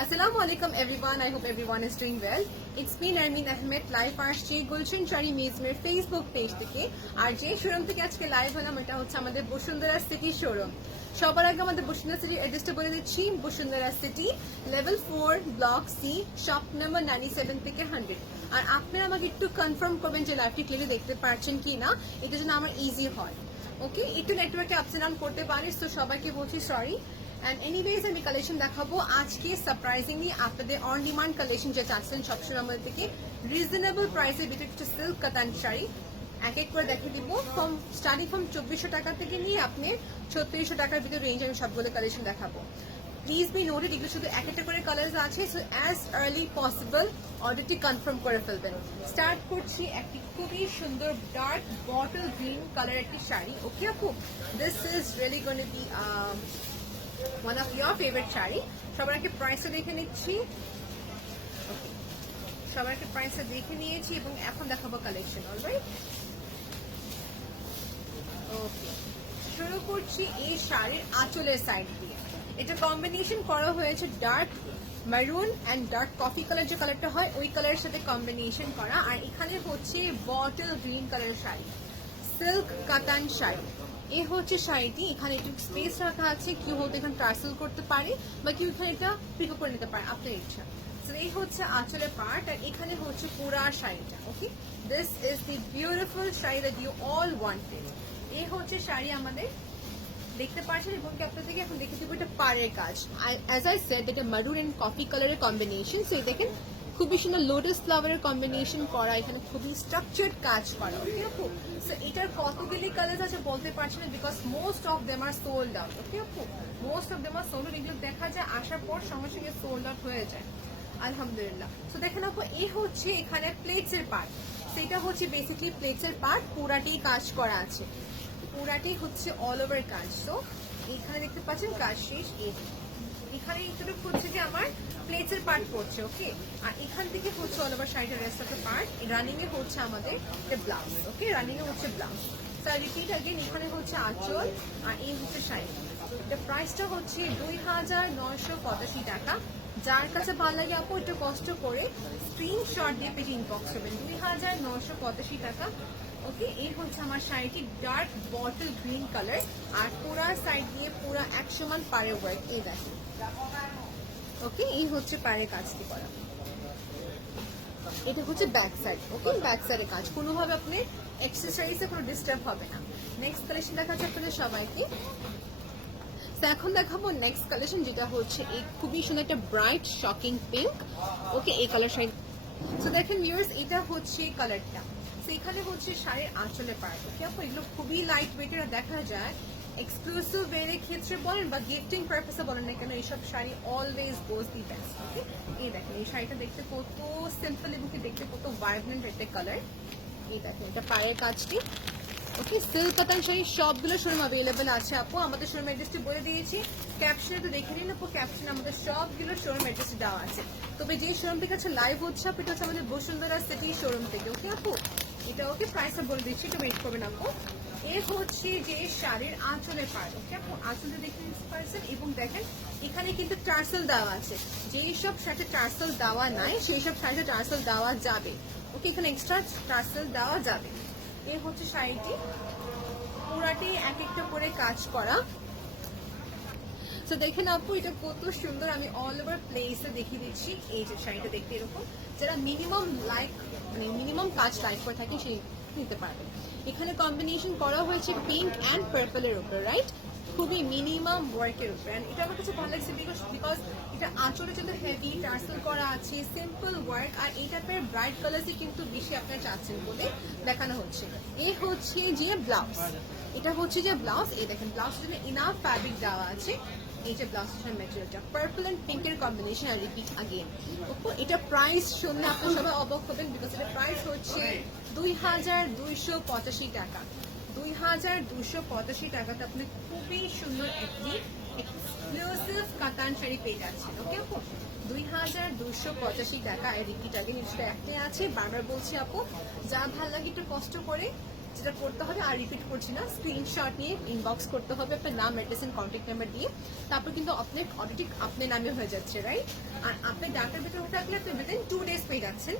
Assalamu alaikum everyone. I hope everyone is doing well. It's me Narmin Ahmed live আসছি গুলশন শাড়ি মিউজিয়ামের Facebook page থেকে। আর যে showroom থেকে আজকে লাইভ হলাম এটা হচ্ছে আমাদের বসুন্ধরা সিটি শোরুম। সবার আগে আমাদের বসুন্ধরা সিটির অ্যাড্রেসটা বলে দিচ্ছি। Bashundhara city level 4 block C shop number 97 থেকে 100। আর আপনারা আমাকে একটু কনফার্ম করবেন যে লাইভটি ক্লিয়ারলি দেখতে পাচ্ছেন কি না, এটা যেন আমার ইজি হয়। ওকে, একটু নেটওয়ার্কে আপস এন্ড ডাউন করতে পারিস, তো সবাইকে বলছি সরি। And anyways আমি কালেকশন দেখাবো আজকে সারপ্রাইজিংলি আপনাদের অন ডিমান্ড কালেকশন যে চাচ্ছেন সবসময় আমাদের থেকে রিজনেবল প্রাইসের ভিতরে কিছু সিল্ক কাতান শাড়ি এক এক করে দেখিয়ে দিব। স্টার্টিং ফ্রম 2400 টাকা থেকে নিয়ে আপনি 3600 টাকার ভিতরে রেঞ্জ আমি সবগুলো কালেকশন দেখাবো। প্লিজ বি নোটেড, এগুলো শুধু এক একটা করে কালার্স আছে, সো অ্যাজ আর্লি পসিবল অর্ডারটি কনফার্ম করে ফেলবেন। স্টার্ট করছি একটি খুবই সুন্দর ডার্ক বটল গ্রিন কালার একটি শাড়ি। ওকে আপু, this is really gonna be one of your favorite sari. সবার আগে প্রাইসটা দেখে নিচ্ছি। সবার আগে প্রাইসটা দেখে নিয়েছি এবং এখন দেখাবো কালেকশন। অলরাইট, ওকে, শুরু করছি এই শাড়ির আঁচলের সাইড দিয়ে। এটা কম্বিনেশন করা হয়েছে ডার্ক মারুন অ্যান্ড ডার্ক কফি কালার, যে কালারটা হয় ওই কালারের সাথে কম্বিনেশন করা। আর এখানে হচ্ছে বটল গ্রিন কালারের শাড়ি, সিল্ক কাতান শাড়ি। এই হচ্ছে শাড়িটি, এখানে একটু স্পেস রাখা আছে, কেউ হয়তো এখানে টার্সেল করতে পারে বা কেউ এখানে এটা পিকও করে নিতে পারে আপনার ইচ্ছা। তো এই হচ্ছে আঁচলের পার্ট, আর এখানে হচ্ছে পুরা শাড়িটা। Okay, this is the beautiful sari that you all wanted. এই হচ্ছে শাড়ি আমাদের দেখতে পাচ্ছেন, এবং কি আপনাদেরকে এখন দেখে দেবো এটা পাড়ের কাজ। অ্যাজ আই সেড, এটা মারুন এন্ড কফি কালারের কম্বিনেশন। সো দেখেন খুবই সুন্দর লোটাস ফ্লাওয়ারের কম্বিনেশন করা, এখানে খুবই স্ট্রাকচার্ড কাজ করা। ওকে আপু, সো এটার কতগুলি কালার আছে বলতে পারছি না, because most of them are sold out. Okay আপু, most of them are sold out. এগুলো দেখা যায় আসার পর সঙ্গে সঙ্গে সোল্ড আউট হয়ে যায়, আলহামদুলিল্লাহ। সো দেখেন আপু, এই হচ্ছে এখানে প্লেটস এর পার্ট। সেটা হচ্ছে বেসিকলি প্লেটস এর পার্ট, পুরাটি কাজ করা আছে, পুরাটি হচ্ছে অল ওভার কাজ। তো এখানে দেখতে পাচ্ছেন কাজ শেষ। এখানে একটু হচ্ছে যে আমার প্লেটসের পার্ট পড়ছে। ওকে, আর এখান থেকে হচ্ছে অল ওভার শাড়িটার rest of the part. Running এ হচ্ছে আমাদের ব্লাউজ। ওকে, রানিং এ হচ্ছে ব্লাউজ। স্যার রিপিট আগেন, এখানে হচ্ছে আঁচল আর এই হচ্ছে শাড়ি। এটা প্রাইসটা হচ্ছে 2985 টাকা। যার কাছে ভালো লাগে আপু একটু কষ্ট করে স্ক্রিনশট দিয়ে পেজে ইনবক্স করবেন। 2985 টাকা। ওকে, এই হচ্ছে আমার শাড়িটি ডার্ক বটল গ্রিন কালার, আর পুরা সাইড দিয়ে পুরা 100 পাড়ের ওয়ার্ক। এই দেখেন, ওকে, এই হচ্ছে পাড়ের কাজটি করা। এটা হচ্ছে ব্যাক সাইড। ওকে, ব্যাক সাইডের কাজ, কোনোভাবে আপনি এক্সেসরিজে কোনো ডিস্টার্ব হবে না। নেক্সট কালেকশন দেখাচ্ছে আপনাদের সবাইকে। তো এখন দেখাবো নেক্সট কালেকশন, যেটা হচ্ছে এই খুবই সুন্দর একটা ব্রাইট শকিং পিঙ্ক। ওকে, এই কালার শাড়ি। তো দেখেন ভিউয়ার্স, এটা হচ্ছে কালারটা। সেখানে হচ্ছে শাড়ির আঁচলে পার্ট। ওকে আপু, এগুলো খুবই লাইট ওয়েটের দেখা যায়। এক্সক্লুসিভ ওয়ের ক্ষেত্রে বলেন বা গিফটিং পারপাসে বলেন না কেন, এইসব sari always goes the best. Okay, এই দেখেন এই শাড়িটা দেখতে কত সিম্পল এবং দেখতে কত ভাইব্রেন্ট একটা কালার। এই দেখেন এটা পায়ের কাজটি। ওকে, সিল্ক কাতান শাড়ি সবগুলো শোরুম অ্যাভেলেবেল আছে আপু। আমাদের শোরুম অ্যাড্রেসটি বলে দিয়েছি, ক্যাপশনে তো দেখে নিন আপু, ক্যাপশনে আমাদের সবগুলো শোরুম অ্যাড্রেস দেওয়া আছে। তবে যে শোরুমটির কাছে লাইভ হচ্ছে আপু, এটা হচ্ছে আমাদের বসুন্ধরা সিটি শোরুম থেকে। ওকে আপু, এটা ওকে প্রাইসটা বলে দিচ্ছি, একটু ওয়েট করবেন আপু। এ হচ্ছে যে শাড়ির আঁচলের পার্ট। ওকে আপু, আঁচলটা দেখে নিতে পারছেন, এবং দেখেন এখানে কিন্তু টার্সেল দেওয়া আছে। যেই সব শাড়িতে টার্সেল দেওয়া নাই সেই সব শাড়িতে টার্সেল দেওয়া যাবে। ওকে, এখানে এক্সট্রা টার্সেল দেওয়া যাবে। এই হচ্ছে শাড়িটি, পুরাটি এক একটা করে কাজ করা। তো দেখেন আপু, এটা কত সুন্দর। আমি অল ওভার প্লেসে দেখিয়ে দিচ্ছি। এই যে শাড়িটা দেখতে এরকম, যারা মিনিমাম মানে মিনিমাম কাজ লাইক করে থাকে সেই নিতে পারবে। এখানে কম্বিনেশন করা হয়েছে পিঙ্ক অ্যান্ড পার্পলের উপর, রাইট? খুবই মিনিমাম ওয়ার্কের উপর। এটা আমার কাছে ভালো লাগছে বিকজ এটা আঁচলে যদি হেভি টার্সেল করা আছে, সিম্পল ওয়ার্ক, আর এই টাইপের ব্রাইট কালার্সই কিন্তু বেশি আপনারা চাচ্ছেন বলে দেখানো হচ্ছে। এই হচ্ছে যে ব্লাউজ, এটা হচ্ছে যে ব্লাউজ। এই দেখেন ব্লাউজ জন্য ইনাফ ফ্যাব্রিক দেওয়া আছে। এই যে ব্লাউজের ম্যাটেরিয়ালটা পার্পল এন্ড পিঙ্কের কম্বিনেশন। আর রিপিট আগেন, এটা প্রাইস শুনলে আপনি সবাই অবাক হবেন, বিকজ এটা প্রাইস হচ্ছে 2285 টাকা। 2285 টাকাতে আপনি খুবই সুন্দর একটি এক্সক্লুসিভ কাতান শাড়ি পেয়ে যাচ্ছেন। ওকে আপু, 2285 টাকা। আর রিপিট আগে নিচটা একটাই আছে, বারবার বলছি আপু, যা ভালো লাগে একটু কষ্ট করে যেটা করতে হবে, আর রিপিট করছি না, স্ক্রিনশট নিয়ে ইনবক্স করতে হবে আপনার নাম, অ্যাড্রেস এন্ড কন্ট্যাক্ট নাম্বার দিয়ে। তারপর কিন্তু আপনার অডিটিক আপনার নামে হয়ে যাচ্ছে, রাইট? আর আপনি ডাটার ভিতরে থাকলে আপনি উইদিন 2 days পেয়ে যাচ্ছেন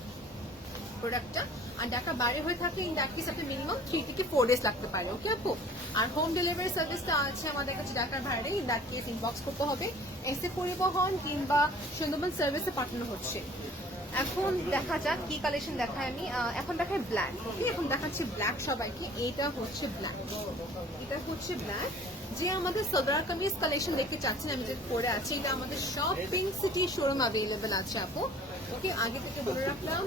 প্রোডাক্টটা। আর ডাটা বাইরে হয়ে থাকলে ইন দ্যাট কেস আপনি মিনিমাম 3 থেকে 4 days লাগতে পারে, ওকে আপু? আর হোম ডেলিভারি সার্ভিসটা আছে আমাদের কাছে ঢাকার বাইরে, ইন দ্যাট কেস ইনবক্স করতে হবে। এসে পরিবহন কিংবা সুন্দরবন সার্ভিসে পাঠানো হচ্ছে। এখন দেখা যাক কি কালেকশন দেখায় আমি। এখন দেখায় ব্ল্যাক, ওকে? এখন দেখাচ্ছি ব্ল্যাক সবাইকে। এটা হচ্ছে ব্ল্যাক, এটা হচ্ছে ব্ল্যাক। যে আমাদের সালোয়ার কামিজ কালেকশন দেখতে চাচ্ছেন, আমি যেটা পরে আছি, এটা আমাদের সব পিঙ্ক সিটি শোরুম অ্যাভেলেবেল আছে আপু, ওকে? আগে থেকে বলে রাখলাম।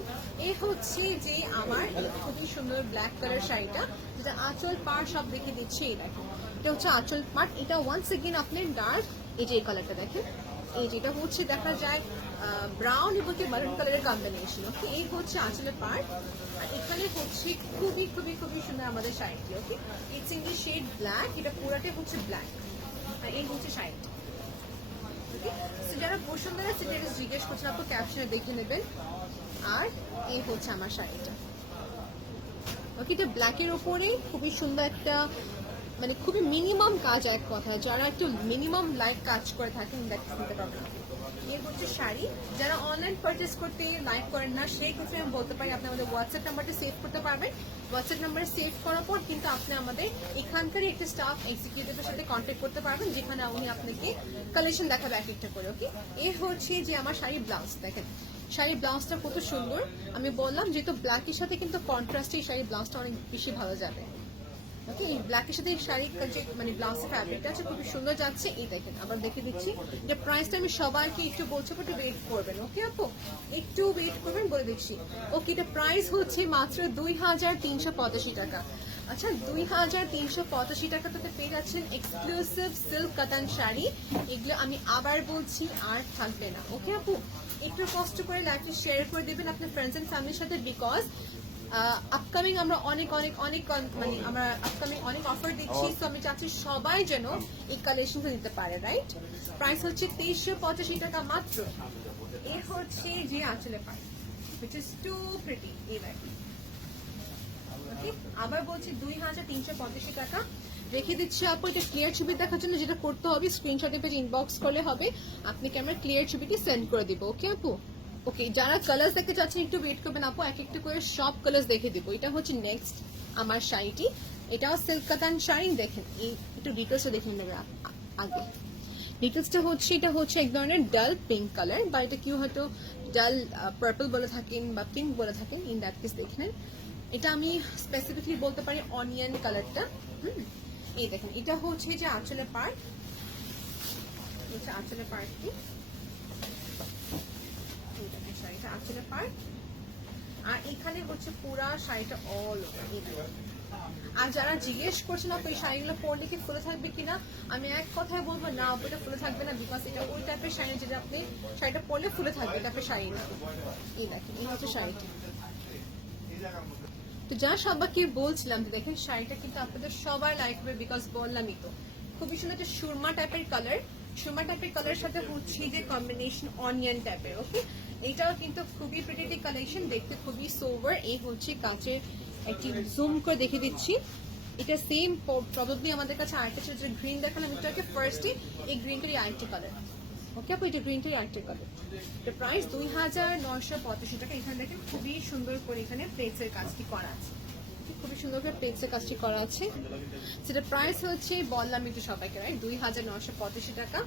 এই হচ্ছে যে আমার খুবই সুন্দর ব্ল্যাক কালার শাড়িটা, যেটা আঁচল পার সব দেখে দিচ্ছে। এই দেখেন, এটা হচ্ছে আঁচল পার। এটা ওয়ান্স এগেন আপনার ডার্ক, এই যে এই কালারটা দেখেন, এই যেটা হচ্ছে দেখা যায় ব্রাউন এবং মারুন কালারের কম্বিনেশন, ওকে? এই হচ্ছে আঁচলের পার্ট। আর এখানে হচ্ছে খুবই খুবই খুবই সুন্দর আমাদের শাড়িটি, okay? It's in the shade black, এটা পুরাটাই হচ্ছে ব্ল্যাক। আর এই হচ্ছে শাড়িটি, ওকে? সো যারা বসুন্ধরা সিটি জিজ্ঞেস করছেন আপু ক্যাপশনে দেখে নেবেন। আর এই হচ্ছে আমার শাড়িটা, ওকে? এটা ব্ল্যাকের ওপরেই খুবই সুন্দর একটা, মানে খুবই মিনিমাম কাজ, এক কথা যারা একটু মিনিমাম লাইট কাজ করে থাকেন দেখতে পারবেন। এই হচ্ছে শাড়ি। যারা অনলাইন পারচেস করতে লাইক করেন না, সেই ক্ষেত্রে আমি বলতে পারি আপনি আমাদের হোয়াটসঅ্যাপ নাম্বারটা সেভ করতে পারবেন। হোয়াটসঅ্যাপ নাম্বারে সেভ করার পর কিন্তু আপনি আমাদের এখানকারই একটা স্টাফ এক্সিকিউটিভের সাথে কন্ট্যাক্ট করতে পারবেন, যেখানে উনি আপনাকে কালেকশন দেখাবে এক একটা করে, ওকে? এই হচ্ছে যে আমার শাড়ি ব্লাউজ, দেখেন শাড়ির ব্লাউজটা কত সুন্দর। আমি বললাম যেহেতু ব্ল্যাকের সাথে কিন্তু কন্ট্রাস্টে এই শাড়ির ব্লাউজটা অনেক বেশি ভালো যাবে, ওকে? এই ব্ল্যাকের সাথে শাড়ির যে মানে ব্লাউজের ফ্যাব্রিকটা আছে খুবই সুন্দর যাচ্ছে। এই দেখেন, আবার দেখে দিচ্ছি যে প্রাইসটা আমি সবাইকে একটু বলছি, একটু ওয়েট করবেন, ওকে আপু? একটু ওয়েট করবেন, বলে দিচ্ছি, ওকে? এটা প্রাইস হচ্ছে মাত্র 2385 টাকা। আচ্ছা, 2385 টাকাতে পেয়ে যাচ্ছেন এক্সক্লুসিভ সিল্ক কাতান শাড়ি। এগুলো আমি আবার বলছি আর থাকবে না, ওকে আপু? একটু কষ্ট করে লাইভটা শেয়ার করে দেবেন আপনার ফ্রেন্ডস এন্ড ফ্যামিলির সাথে, বিকজ আপকামিং আমরা অনেক অনেক অনেক মানে আমরা আপকামিং অনেক অফার দিচ্ছি। তো আমি চাচ্ছি সবাই যেন এই কালেকশনটা নিতে পারে, রাইট? প্রাইস হচ্ছে 2385 টাকা মাত্র। এ হচ্ছে যে আঁচলে পায়, which is too pretty, এই দেখেন, ওকে? আবার বলছি 2385 টাকা রেখে দিচ্ছি আপু। এটা ক্লিয়ার ছবি দেখার জন্য যেটা করতে হবে, স্ক্রিনশটে পেজ ইনবক্স করলে হবে, আপনাকে আমরা ক্লিয়ার ছবিটি সেন্ড করে দিব, ওকে আপু? ওকে, যারা কালার্স দেখতে চাচ্ছেন একটু ওয়েট করবেন আপু, এক একটা করে সব কালার্স দেখে দিব। এটা হচ্ছে নেক্সট আমার শাড়িটি, এটাও সিল্ক কাতান শাড়ি। দেখেন এই একটু ডিটেলসটা দেখে নেবে আগে। ডিটেলসটা হচ্ছে, এটা হচ্ছে এক ধরনের ডাল পিঙ্ক কালার, বা এটা কেউ হয়তো ডাল পার্পল বলে থাকেন বা পিঙ্ক বলে থাকেন, ইন দ্যাট কেস দেখে নেন। এটা আমি স্পেসিফিকলি বলতে পারি অনিয়ন কালারটা। এই দেখেন, এটা হচ্ছে যে আঁচলের পার্ট, হচ্ছে আঁচলের পার্টটি, শাড়িটা আঁচলের পার্ট। আর এখানে হচ্ছে পুরা শাড়িটা অল ওভার। আর যারা জিজ্ঞেস করছেন আপু এই শাড়িগুলো পরলে কি ফুলে থাকবে কিনা, আমি এক কথায় বলবো না, ওটা ফুলে থাকবে না, বিকজ এটা ওই টাইপের শাড়ি যেটা আপনি শাড়িটা পরলে ফুলে থাকবে, টাইপের শাড়ি না। এই দেখেন, এই হচ্ছে শাড়িটি। তো যা সবাইকে বলছিলাম যে দেখেন শাড়িটা কিন্তু আপনাদের সবার লাইক হবে, বিকজ বললামই তো খুবই সুন্দর একটা সুরমা টাইপের কালার। সুরমা টাইপের কালার সাথে হচ্ছে যে কম্বিনেশন অনিয়ন টাইপের, ওকে? এটাও কিন্তু খুবই প্রিটি কালেকশন, দেখতে খুবই সোভার। এই হচ্ছে কাচের একটি জুম করে দেখে দিচ্ছি, এটা সেম প্রবাবলি আমাদের কাছে আরেকটা ছিল যে গ্রিন দেখালাম এটাকে ফার্স্টে, এই গ্রিনটারই আরেকটি কালার, ওকে আপু? এটা গ্রিনটারই আরেকটি কালার। এটা প্রাইস 2985 টাকা। এখানে দেখেন খুবই সুন্দর করে এখানে প্লেটসের কাজটি করা আছে, খুবই সুন্দর করে প্লেটসের কাজটি করা আছে। সেটা প্রাইস হচ্ছে বললাম একটু সবাইকে, রাইট? 2985 টাকা।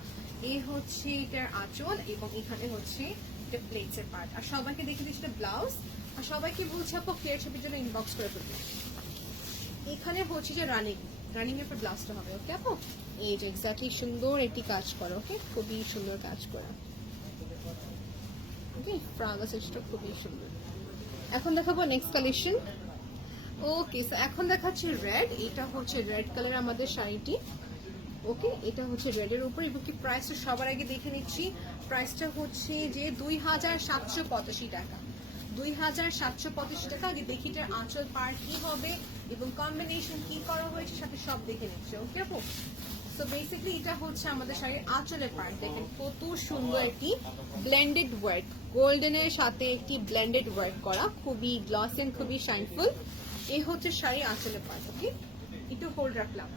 এই হচ্ছে এটার আঁচল এবং এখানে হচ্ছে এটা প্লেটসের পার্ট। আর সবাইকে দেখে দিচ্ছি এটা ব্লাউজ। আর সবাইকে বলছি আপু ক্লিয়ার ছবির জন্য ইনবক্স করে ফেলবে। এখানে হচ্ছে যে রানিং এর পর ব্লাউজটা হবে, ওকে আপু? এই যে এক্স্যাক্টলি সুন্দর একটি কাজ করা, ওকে? খুবই সুন্দর কাজ করা, ওকে? ফ্রাগা সেটটা খুবই সুন্দর। এখন দেখাবো নেক্সট কালেকশন, ওকে? সো এখন দেখাচ্ছি রেড। এটা হচ্ছে রেড কালার আমাদের শাড়িটি, ওকে? এটা হচ্ছে রেডের উপর, এবং কি প্রাইসটা সবার আগে দেখে নিচ্ছি। প্রাইসটা হচ্ছে যে 2785 টাকা। 2785 টাকা। আগে দেখি এটার আঁচল পার কি হবে এবং কম্বিনেশন কি করা হয়েছে সাথে সব দেখে নিচ্ছে, ওকে আপু? সো বেসিক্যালি এটা হচ্ছে আমাদের শাড়ির আঁচলের পার্ট। দেখেন কত সুন্দর একটি ব্লেন্ডেড ওয়ার্ক, গোল্ডেনের সাথে একটি ব্লেন্ডেড ওয়ার্ক করা, খুবই গ্লসি এন্ড খুবই শাইনফুল। এই হচ্ছে শাড়ি আঁচলের পার্ট। ওকে, একটু হোল্ড রাখলাম।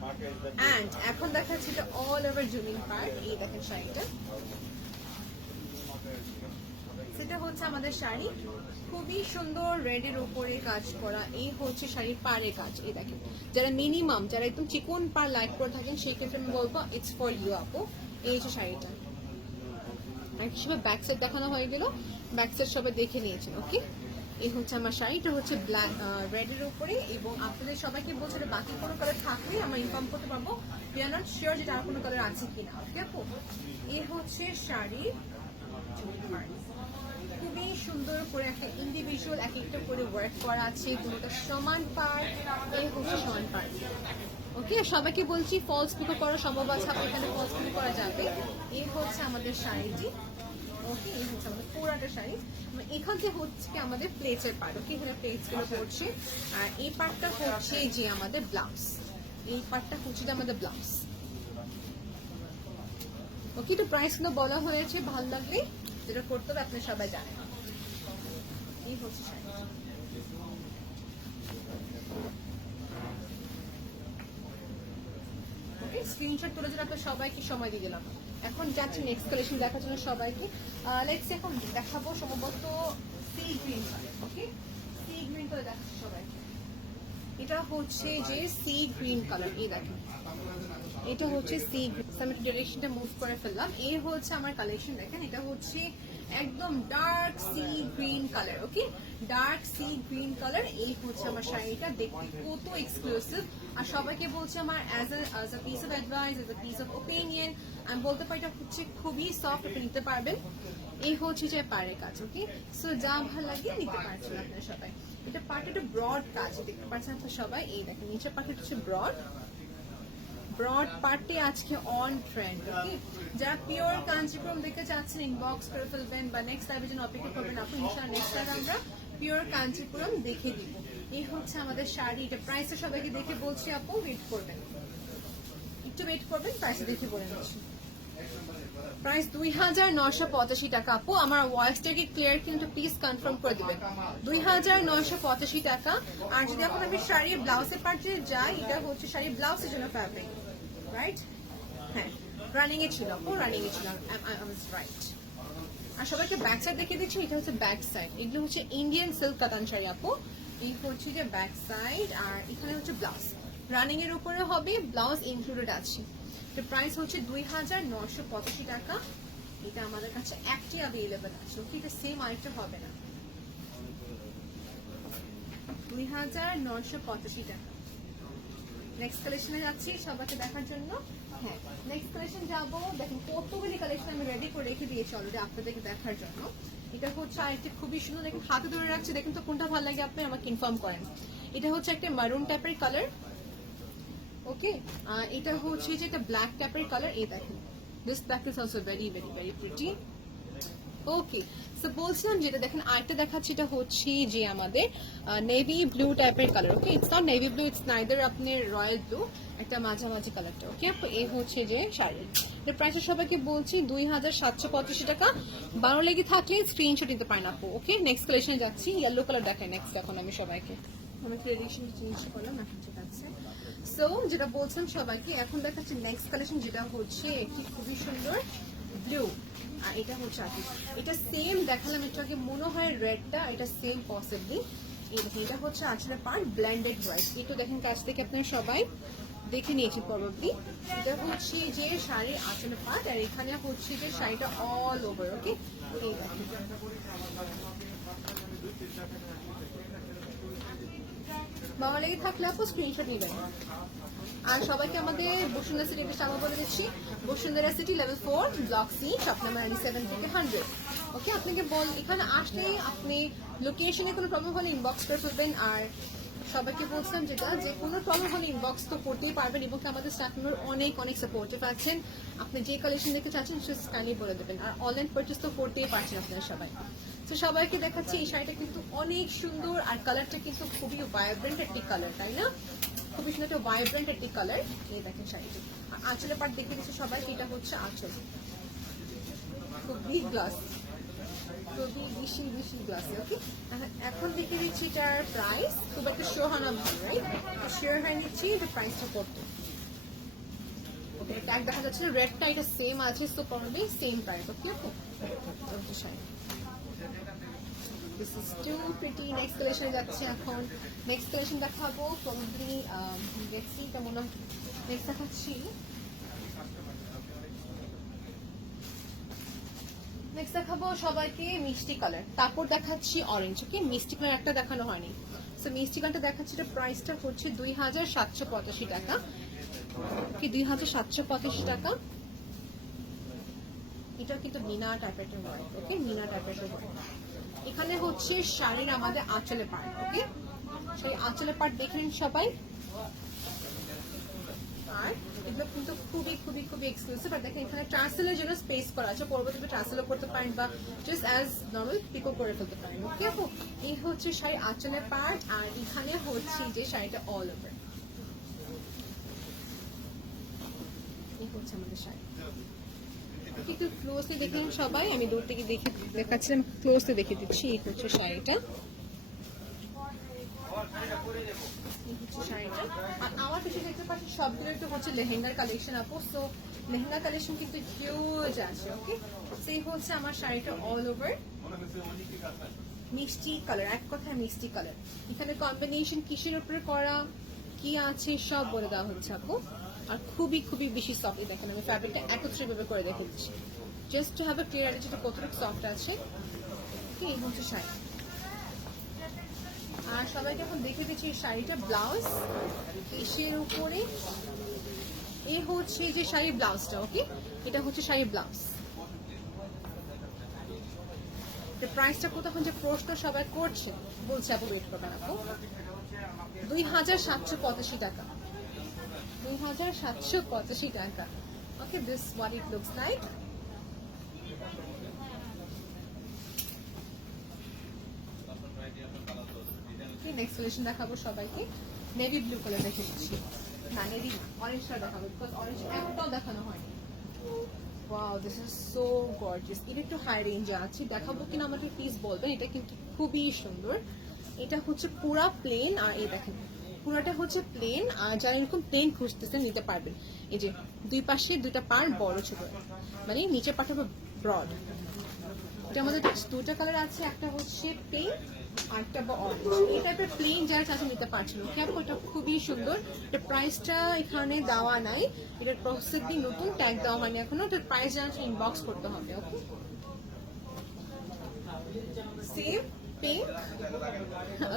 অ্যান্ড এখন দেখাচ্ছি এটা অল ওভার জুমিং পার্ট। এই দেখেন শাড়িটা, সেটা হচ্ছে আমাদের শাড়ি, খুবই সুন্দর রেডের উপরে কাজ করা। এই হচ্ছে শাড়ির পাড়ের কাজ। এই দেখেন, যারা মিনিমাম, যারা একদম চিকন পার লাইক করে থাকেন, সেই ক্ষেত্রে আমি বলবো ইটস ফর ইউ আপু। এই হচ্ছে শাড়িটা। আর হিসেবে ব্যাক সাইড দেখানো হয়ে গেল, ব্যাক সাইড সবাই দেখে নিয়েছেন। ওকে, এই হচ্ছে আমার শাড়িটা, হচ্ছে ব্ল্যাক রেডের উপরে। এবং আপনাদের সবাইকে বলছে বাকি কোনো কালার থাকলে আমরা ইনফর্ম করতে পারবো, উই আর নট শিওর যেটা আর কোনো কালার আছে কিনা। ওকে আপু, এই হচ্ছে শাড়ি, খুবই সুন্দর করে একটা ইন্ডিভিজুয়াল এক একটা করে ওয়ার্ক করা আছে, দুটোটা সমান পার্ট। এই হচ্ছে সমান পার্ট। ওকে, সবাইকে বলছি ফলস পিকো করা সম্ভব আছে, আপনার এখানে ফলস পিকো করা যাবে। এই হচ্ছে আমাদের শাড়িটি। ওকে, এই হচ্ছে আমাদের পুরাটা শাড়ি। এখান থেকে হচ্ছে কি আমাদের প্লেটের পার্ট। ওকে, এখানে প্লেটস গুলো পড়ছে। আর এই পার্টটা হচ্ছে যে আমাদের ব্লাউজ। এই পার্টটা হচ্ছে যে আমাদের ব্লাউজ। ওকে, তো প্রাইস গুলো বলা হয়েছে, ভালো লাগলে যেটা করতে হবে আপনি সবাই জানেন। এই হচ্ছে শাড়ি। ওকে, স্ক্রিনশট তুলে যেন আপনার সবাইকে সময় দিয়ে দিলাম। এখন যাচ্ছি নেক্সট কালেকশন দেখার জন্য সবাইকে। লেটস এখন দেখাবো সম্ভবত সি গ্রিন কালার। ওকে, সি গ্রিন কালার দেখাচ্ছি সবাইকে। এটা হচ্ছে যে সি গ্রিন কালার। এই দেখেন, এটা হচ্ছে সি গ্রিন। আমি ডিরেকশনটা মুভ করে ফেললাম। এই হচ্ছে আমার কালেকশন। দেখেন, এটা হচ্ছে একদম ডার্ক সি গ্রিন কালার। ওকে, ডার্ক সি গ্রিন কালার। এই হচ্ছে আমার শাড়িটা, দেখতে কত এক্সক্লুসিভ। আর সবাইকে বলছি আমার as a piece of advice, as a piece of opinion, আমি বলতে পারি এটা হচ্ছে খুবই সফট, আপনি নিতে পারবেন। এই হচ্ছে যে পাড়ের কাজ। ওকে, সো যা ভালো লাগে নিতে পারছেন আপনারা সবাই। এটা পার্ট একটা ব্রড কাজ দেখতে পাচ্ছেন আপনারা সবাই। এই দেখেন, নিচের পার্ট হচ্ছে ব্রড পার্টে আজকে অন ট্রেন্ড। ওকে, যারা পিওর কাঞ্চিপুরম দেখতে চাচ্ছেন ইনবক্স করে ফেলবেন, বা নেক্সট লাইভের জন্য অপেক্ষা করবেন আপনি। ইনশাআল্লাহ নেক্সট লাইভ আমরা পিওর কাঞ্চিপুরম দেখে দিব। এই হচ্ছে আমাদের শাড়ি। এটা প্রাইসটা সবাইকে দেখে বলছি আপু, ওয়েট করবেন, একটু ওয়েট করবেন, প্রাইসটা দেখে বলে নিচ্ছি। প্রাইস 2985 টাকা আপু। আমার ভয়েসটাকে ক্লিয়ার কিন্তু প্লিজ কনফার্ম করে দিবেন। 2985 টাকা। আর যদি এখন আমি শাড়ির ব্লাউজের পার্টে যাই, এটা হচ্ছে শাড়ির ব্লাউজের জন্য ফ্যাব্রিক, রাইট? হ্যাঁ, রানিং এ ছিল আপু, রানিং এ ছিল, রাইট। আর সবাইকে ব্যাক সাইড দেখিয়ে দিচ্ছি। এটা হচ্ছে ব্যাক সাইড। এগুলো হচ্ছে ইন্ডিয়ান সিল্ক কাতান শাড়ি আপু। এই হচ্ছে যে ব্যাক সাইড। আর এখানে হচ্ছে ব্লাউজ, রানিং এর উপরে হবে, ব্লাউজ ইনক্লুডেড আছে। প্রাইস হচ্ছে 2985 টাকা। এটা আমাদের কাছে একটি অ্যাভেলেবেল আছে। ওকে, এটা সেম আরেকটা হবে না। 2985 টাকা। নেক্সট কালেকশনে যাচ্ছি সবাইকে দেখার জন্য। হ্যাঁ, নেক্সট কালেকশন যাবো। দেখেন কতগুলি কালেকশন আমি রেডি করে রেখে দিয়েছি অলরেডি আপনাদেরকে দেখার জন্য। এটা হচ্ছে আরেকটা খুবই সুন্দর, দেখেন হাতে ধরে রাখছি, দেখেন তো কোনটা ভালো লাগে আপনি আমাকে ইনফর্ম করেন। এটা হচ্ছে একটা মারুন টাইপের কালার। ওকে, এটা হচ্ছে যে একটা ব্ল্যাক টাইপের কালার। এই দেখেন, this black is also very very very pretty. Okay, so বলছিলাম যেটা দেখেন আরেকটা দেখাচ্ছি, এটা হচ্ছে যে আমাদের নেভি ব্লু টাইপের colour. Okay, it's not navy blue, it's neither আপনার রয়্যাল ব্লু, একটা মাঝামাঝি কালারটা। ওকে, এই হচ্ছে যে শাড়ি। এর প্রাইসটা সবাইকে বলছি 2785 টাকা। ভালো লেগে থাকলে স্ক্রিনশট নিতে পারেন আপু। ওকে, নেক্সট কালেকশনে যাচ্ছি। ইয়েলো কালার দেখাই নেক্সট এখন আমি সবাইকে। আমি ট্রেডিশন চেঞ্জ করলাম, এখন ঠিক আছে। সো যেটা বলছিলাম সবাইকে, এখন দেখাচ্ছি নেক্সট কালেকশন, যেটা হচ্ছে একটি খুবই সুন্দর ব্লু। আর এটা হচ্ছে আর্টিস্ট, এটা সেম দেখালাম একটু আগে, মনে হয় রেডটা, এটা সেম পসিবলি। এটা হচ্ছে আসলে পার্ট ব্লেন্ডেড হোয়াইট। একটু দেখেন কাছ থেকে আপনারা সবাই দেখে নিয়েছি প্রবাবলি। এটা হচ্ছে যে শাড়ির আঁচলের পার্ট, আর এখানে হচ্ছে যে শাড়িটা অল ওভার। ওকে, এই দেখেন ভালো লেগে থাকলে আপু স্ক্রিনশট নেবেন। আর সবাইকে আমাদের বসুন্ধরা সিটি সামনে বলে দিচ্ছি, Bashundhara city level 4 block C, shop number 97 থেকে 100। ওকে, আপনাকে এখানে আসলে আপনি লোকেশনে কোনো প্রবলেম হলে ইনবক্স করে ফেলবেন। আর সবাইকে বলছিলাম যেটা, যে কোনো প্রবলেম হলে ইনবক্স তো করতেই পারবেন, এবং আমাদের স্টাফ মেম্বার অনেক অনেক সাপোর্টিভ আছেন। আপনি যে কালেকশন দেখতে চাচ্ছেন সেটা স্ক্যানই বলে দেবেন। আর অনলাইন পারচেস তো করতেই পারছেন আপনারা সবাই। তো সবাইকে দেখাচ্ছি, এই শাড়িটা কিন্তু অনেক সুন্দর, আর কালারটা কিন্তু খুবই ভাইব্রেন্ট একটি কালার, তাই না? খুবই সুন্দর একটা ভাইব্রেন্ট একটি কালার। এই দেখেন শাড়িটি। আর আঁচলের পার্ট দেখে দিচ্ছে সবাইকে, এটা হচ্ছে আঁচল, খুব বিগ গ্লাস। খুবই বেশি বেশি গ্লাসি। ওকে, এখন দেখে দিচ্ছি এটার প্রাইস। খুব একটা শো হয় না ভালো, রাইট? তো শেয়ার হয়ে নিচ্ছি যে প্রাইসটা কত। ওকে, ট্যাগ দেখা যাচ্ছে রেডটা এটা সেম আছে, so probably same price. Okay আপু, this is too pretty. Next কালেকশনে যাচ্ছে এখন। নেক্সট কালেকশন দেখাবো প্রবাবলি দেখছি এটা মনে হয় নেক্সট দেখাচ্ছি। নেক্সট দেখাবো সবাইকে মিষ্টি কালার, তারপর দেখাচ্ছি অরেঞ্জ। ওকে, মিষ্টি কালার একটা দেখানো হয়নি, সো মিষ্টি কালারটা দেখাচ্ছি। এটা প্রাইসটা হচ্ছে 2785 টাকা। ওকে, 2785 টাকা। এটা কিন্তু মিনা টাইপের ওয়ার্ক। ওকে, মিনা টাইপের ওয়ার্ক। এখানে হচ্ছে শাড়ির আমাদের আঁচলে পার্ট। ওকে, সেই আঁচলে পার্ট দেখে নিন সবাই। আর এগুলো কিন্তু খুবই খুবই খুবই এক্সক্লুসিভ। আর দেখেন এখানে ট্রান্সেলের জন্য স্পেস করা আছে, পরবর্তীতে ট্রান্সেলও করতে পারেন বা জাস্ট অ্যাজ নর্মাল পিকও করে ফেলতে পারেন। ওকে আপু, এই হচ্ছে শাড়ি আঁচলের পার্ট। আর এখানে হচ্ছে যে শাড়িটা অল ওভার, এই হচ্ছে আমাদের শাড়ি। একটু ক্লোজলি দেখেন সবাই, আমি দূর থেকে দেখাচ্ছিলাম, ক্লোজলি দেখে দিচ্ছি। এই হচ্ছে শাড়িটা, শাড়িটা। আর আমার পিছনে দেখতে পাচ্ছি সবগুলো একটু হচ্ছে লেহেঙ্গার কালেকশন আপু। সো লেহেঙ্গা কালেকশন কিন্তু হিউজ আছে। ওকে, সেই হচ্ছে আমার শাড়িটা অল ওভার মিষ্টি কালার, এক কথায় মিষ্টি কালার। এখানে কম্বিনেশন কিসের উপরে করা কি আছে সব বলে দেওয়া হচ্ছে আপু। আর খুবই খুবই বেশি সফট। দেখেন আমি ফ্যাব্রিকটা একত্রে ভাবে করে দেখে দিচ্ছি, just to have a clear idea যেটা কতটুকু সফট আছে। ওকে, এই হচ্ছে শাড়ি। আর সবাইকে এখন দেখে দিচ্ছি এই শাড়িটা ব্লাউজ এসের উপরে। এই হচ্ছে যে শাড়ির ব্লাউজটা। ওকে, এটা হচ্ছে শাড়ির ব্লাউজ। প্রাইসটা কত এখন যে প্রশ্ন সবাই করছে, বলছে আপু ওয়েট করবেন আপু। 2785 টাকা, 2785 টাকা। Okay, this what it looks like. Next collection দেখাবো সবাইকে। নেভি ব্লু কালার দেখে দিচ্ছি, না নেভি অরেঞ্জটা দেখাবো, বিকজ অরেঞ্জ একটাও দেখানো হয়নি। Wow, this is so gorgeous. এটা একটু হাই রেঞ্জে আছে, দেখাবো কিনা আমাকে প্লিজ বলবেন। এটা কিন্তু খুবই সুন্দর। এটা হচ্ছে পুরা প্লেন। আর এই দেখেন পুরাটা হচ্ছে প্লেন। আর যারা এরকম প্লেন খুঁজতেছেন নিতে পারবেন। এই যে দুই পাশে দুইটা পার বড় ছোট, মানে নিচের পাটা ব্রড। এটা আমাদের দুটা কালার আছে, একটা হচ্ছে পিঙ্ক আরেকটা বা অরেঞ্জ। এই টাইপের প্লেন যারা চাচ্ছে নিতে পারছিল। ক্যাপ এটা খুবই সুন্দর। এটা প্রাইসটা এখানে দেওয়া নাই, এটার প্রসেসিং নতুন, ট্যাগ দেওয়া হয়নি এখনো। এটার প্রাইস জানার ইনবক্স করতে হবে। ওকে, সেম পিঙ্ক।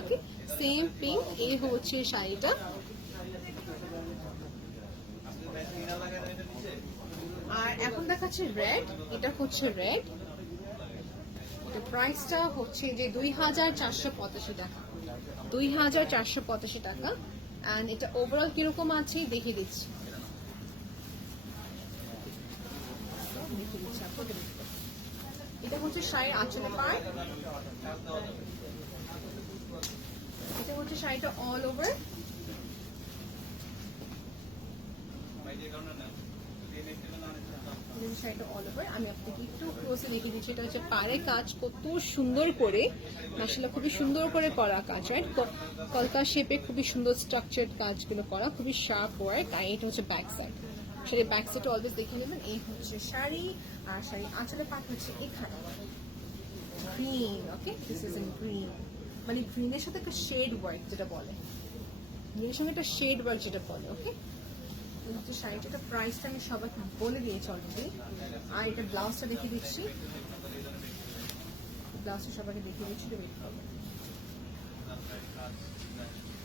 ওকে, সেম পিঙ্ক। এই হচ্ছে শাড়িটা। আর এখন দেখাচ্ছে রেড। এটা হচ্ছে রেড। প্রাইসটা হচ্ছে যে 2485 টাকা, 2485 টাকা। অ্যান্ড এটা ওভারঅল কিরকম আছে দেখিয়ে দিচ্ছি। এটা হচ্ছে শাড়ির আঁচলের পার্ট। এটা হচ্ছে শাড়িটা অল ওভার। শাড়িটা অল ওভার আমি আপনাকে একটু ক্লোজে দেখিয়ে দিচ্ছি। এটা হচ্ছে পাড়ে কাজ কত সুন্দর করে, আসলে খুবই সুন্দর করে করা কাজ, রাইট? কলকা শেপে খুবই সুন্দর স্ট্রাকচার্ড কাজগুলো করা, খুবই শার্প ওয়ার্ক। আর এটা হচ্ছে ব্যাক সাইড। শাড়ির ব্যাক সাইডটা অলওয়েজ দেখে নেবেন। এই হচ্ছে শাড়ি। আর শাড়ি আঁচলের পাট হচ্ছে এখানে green. Okay, this is in green, মানে গ্রিনের সাথে একটা শেড ওয়ার্ক যেটা বলে, গ্রিনের সঙ্গে একটা শেড ওয়ার্ক যেটা বলে। ওকে, শাড়িটার প্রাইসটা আমি সবাইকে বলে দিয়েছি অলরেডি। আর এটা ব্লাউজটা দেখিয়ে দিচ্ছি, ব্লাউজটা সবাইকে দেখিয়ে দিচ্ছি।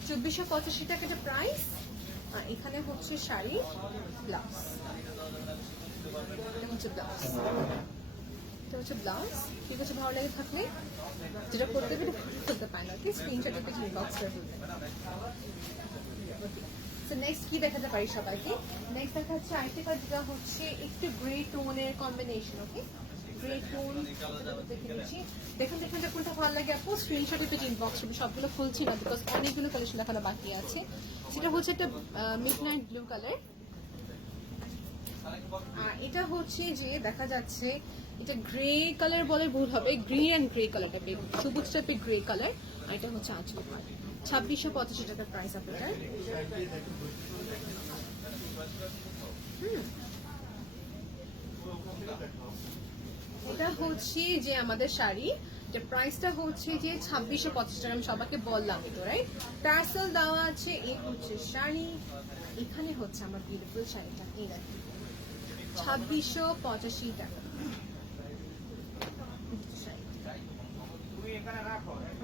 2485 টাকা এটা প্রাইস। আর এখানে হচ্ছে শাড়ি ব্লাউজ, এটা হচ্ছে ব্লাউজ, এটা হচ্ছে ব্লাউজ। ঠিক আছে, ভালো লাগে থাকলে যেটা করতে হবে করতে পারেন। ওকে, স্ক্রিনশট একটা ইনবক্স করে ফেলবেন। নেক্সট কি দেখাতে পারি সবাইকে? নেক্সট দেখা হচ্ছে আরেকটা কালার যেটা হচ্ছে একটু গ্রে টোনের কম্বিনেশন। ওকে, গ্রে টোন দেখে দিচ্ছি। দেখুন কোনটা ভালো লাগে আপু স্ক্রিনশট একটু ইনবক্স করবে। সবগুলো খুলছি না বিকজ অনেকগুলো কালেকশন দেখানো বাকি আছে। সেটা হচ্ছে একটা মিডনাইট ব্লু কালার। আর এটা হচ্ছে যে দেখা যাচ্ছে এটা গ্রে কালার বলে ভুল হবে, গ্রিন অ্যান্ড গ্রে কালার টাইপের, সবুজ টাইপের গ্রে কালার। আর এটা হচ্ছে আঁচল পাড়, 2685 টাকার প্রাইস আপনার। এটা হচ্ছে যে আমাদের শাড়ি, যে প্রাইসটা হচ্ছে যে 2650 টাকা। আমি সবাইকে বললাম তো, রাইট? টার্সেল দেওয়া আছে। এই হচ্ছে শাড়ি, এখানে হচ্ছে আমার বিউটিফুল শাড়িটা, এই দেখেন 2685 টাকা।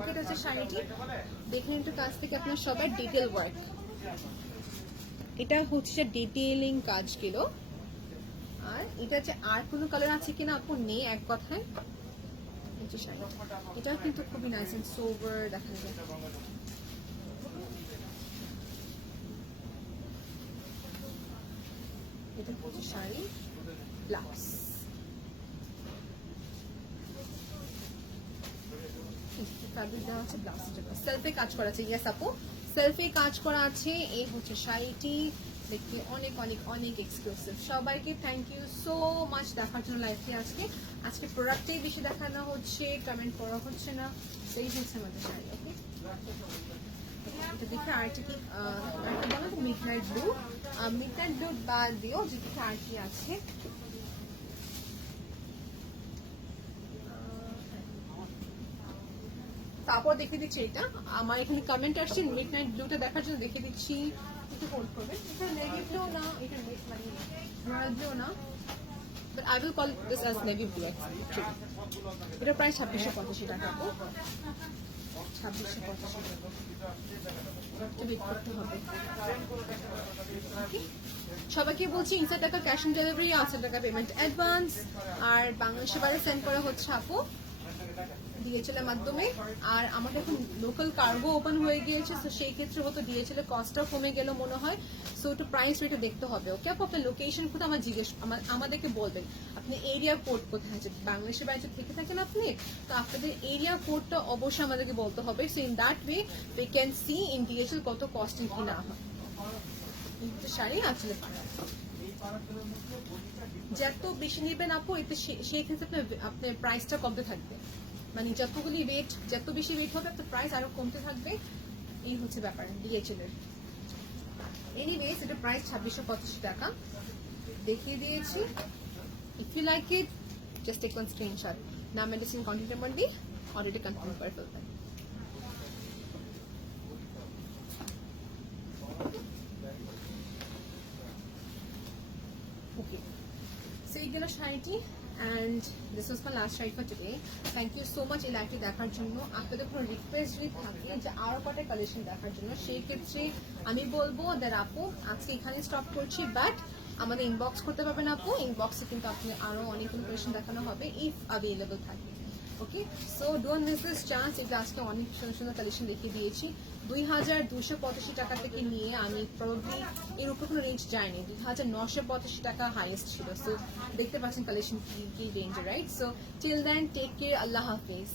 এটা হচ্ছে শাড়িটি, দেখেন একটু কাছ থেকে আপনার সবার ডিটেল ওয়ার্ক। এটা হচ্ছে ডিটেইলিং কাজগুলো। আর এটা হচ্ছে আর কোনো কালার আছে কিনা আপু, নেই এক কথায়। এটা কিন্তু খুবই নাইস এন্ড সোবার দেখা যায়। এটা হচ্ছে শাড়ি, ব্লাউজ। ফ্যাব্রিক দেওয়া আছে ব্লাউজের জন্য, সেলফে কাজ করা আছে। ইয়েস আপু, সেলফে কাজ করা আছে। এই হচ্ছে শাড়িটি, দেখতে অনেক অনেক অনেক এক্সক্লুসিভ। সবাইকে থ্যাংক ইউ সো মাচ দেখার জন্য লাইভটি। আজকে প্রোডাক্টেই বেশি দেখানো হচ্ছে, কমেন্ট করা হচ্ছে না, সেই হচ্ছে আমাদের শাড়ি। ওকে, এটা দেখে আরেকটা কি আরেকটা বলো, মিডনাইট ব্লু। মিডনাইট ব্লু বাদ দিও, যে দেখে আর কি আছে। তারপর দেখে দিচ্ছি, এটা আমার এখানে কমেন্ট আসছে মিডনাইট ব্লুটা দেখার জন্য, দেখে দিচ্ছি। একটু হোল্ড করবেন। এটা নেভি ব্লু না, এটা মানে রয়্যাল ব্লু না, but I will call this as navy blue actually. এটা প্রায় 2685 টাকা। 2685 করতে হবে। সবাইকে বলছি 900 টাকা ক্যাশ অন ডেলিভারি, 800 টাকা পেমেন্ট অ্যাডভান্স। আর বাংলাদেশের বাইরে সেন্ড করা হচ্ছে আপু ডিএচএল এর মাধ্যমে। আর আমাদের এখন লোকাল কার্গো ওপেন হয়ে গিয়েছে, তো সেই ক্ষেত্রে হয়তো ডিএচএল এর কস্টটাও কমে গেল মনে হয়। সো একটু প্রাইস রেটে দেখতে হবে। ওকে আপু, আপনার লোকেশন কোথাও আমাদেরকে বলবেন, আপনি এরিয়া কোড কোথায় আছে। বাংলাদেশের বাইরে থেকে থাকেন আপনি, তো আপনাদের এরিয়া কোডটা অবশ্যই আমাদেরকে বলতে হবে। So in that way we can see in DHL কত কস্টিং কি না হয়। কিন্তু শাড়ি আসলে পারে যত বেশি নেবেন আপু, এতে সেই ক্ষেত্রে আপনার প্রাইসটা কমতে থাকবে। মানে যতগুলি ওয়েট, যত বেশি ওয়েট হবে আপনার প্রাইস আরো কমতে থাকবে। এই হচ্ছে ব্যাপার ডিএচএল এর। এনিওয়েজ, এটা প্রাইস 2685 টাকা দেখিয়ে দিয়েছি। If you like it just take one screenshot, নাম মেডিসিন কন্ট্যাক্ট নাম্বার দিয়ে অর্ডারটা কনফার্ম করে ফেলবেন। ওকে, সো এই গেল শাড়িটি। And this was my last sari for today. Thank you so much এই লাইভটি দেখার জন্য। আপনাদের কোনো রিকোয়েস্ট যদি থাকে যে আরও কটা কালেকশন দেখার জন্য, সেই ক্ষেত্রে আমি বলবো দ্যাট আপু আজকে এখানে স্টপ করছি, বাট আমাদের ইনবক্স করতে পারবেন আপু। ইনবক্সে কিন্তু আপনি আরও অনেকগুলো কালেকশন দেখানো হবে ইফ অ্যাভেলেবল থাকে। Okay, so don't miss this chance. এটা আজকে অনেক সুন্দর সুন্দর কালেকশন দেখিয়ে দিয়েছি। 2285 টাকা থেকে নিয়ে আমি প্রবাবলি এর উপর কোনো রেঞ্জ যায়নি, 2985 টাকা হাইয়েস্ট ছিল। সো দেখতে পাচ্ছেন কালেকশন কি range, right? So till then take care, আল্লাহ হাফিজ।